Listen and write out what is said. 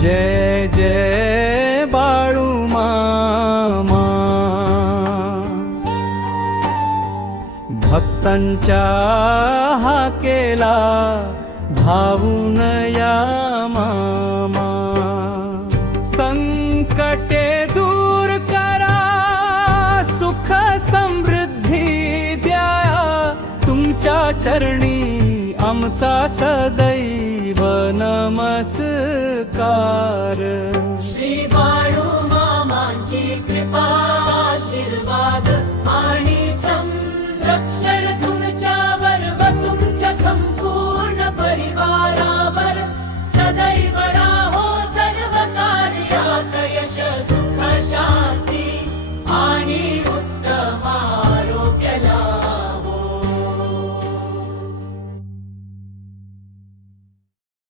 जय जय बाळू मामा. भक्तांच्या हाकेला धावून या मामा. संकटे दूर करा, सुख समृद्धी द्या, तुमच्या चरणी आमचा सदैव नमस्कार. श्री बाळू मामांची कृपा, आशीर्वाद आणि संरक्षण तुमच्यावर व तुमच्या संपूर्ण परिवारावर सदैव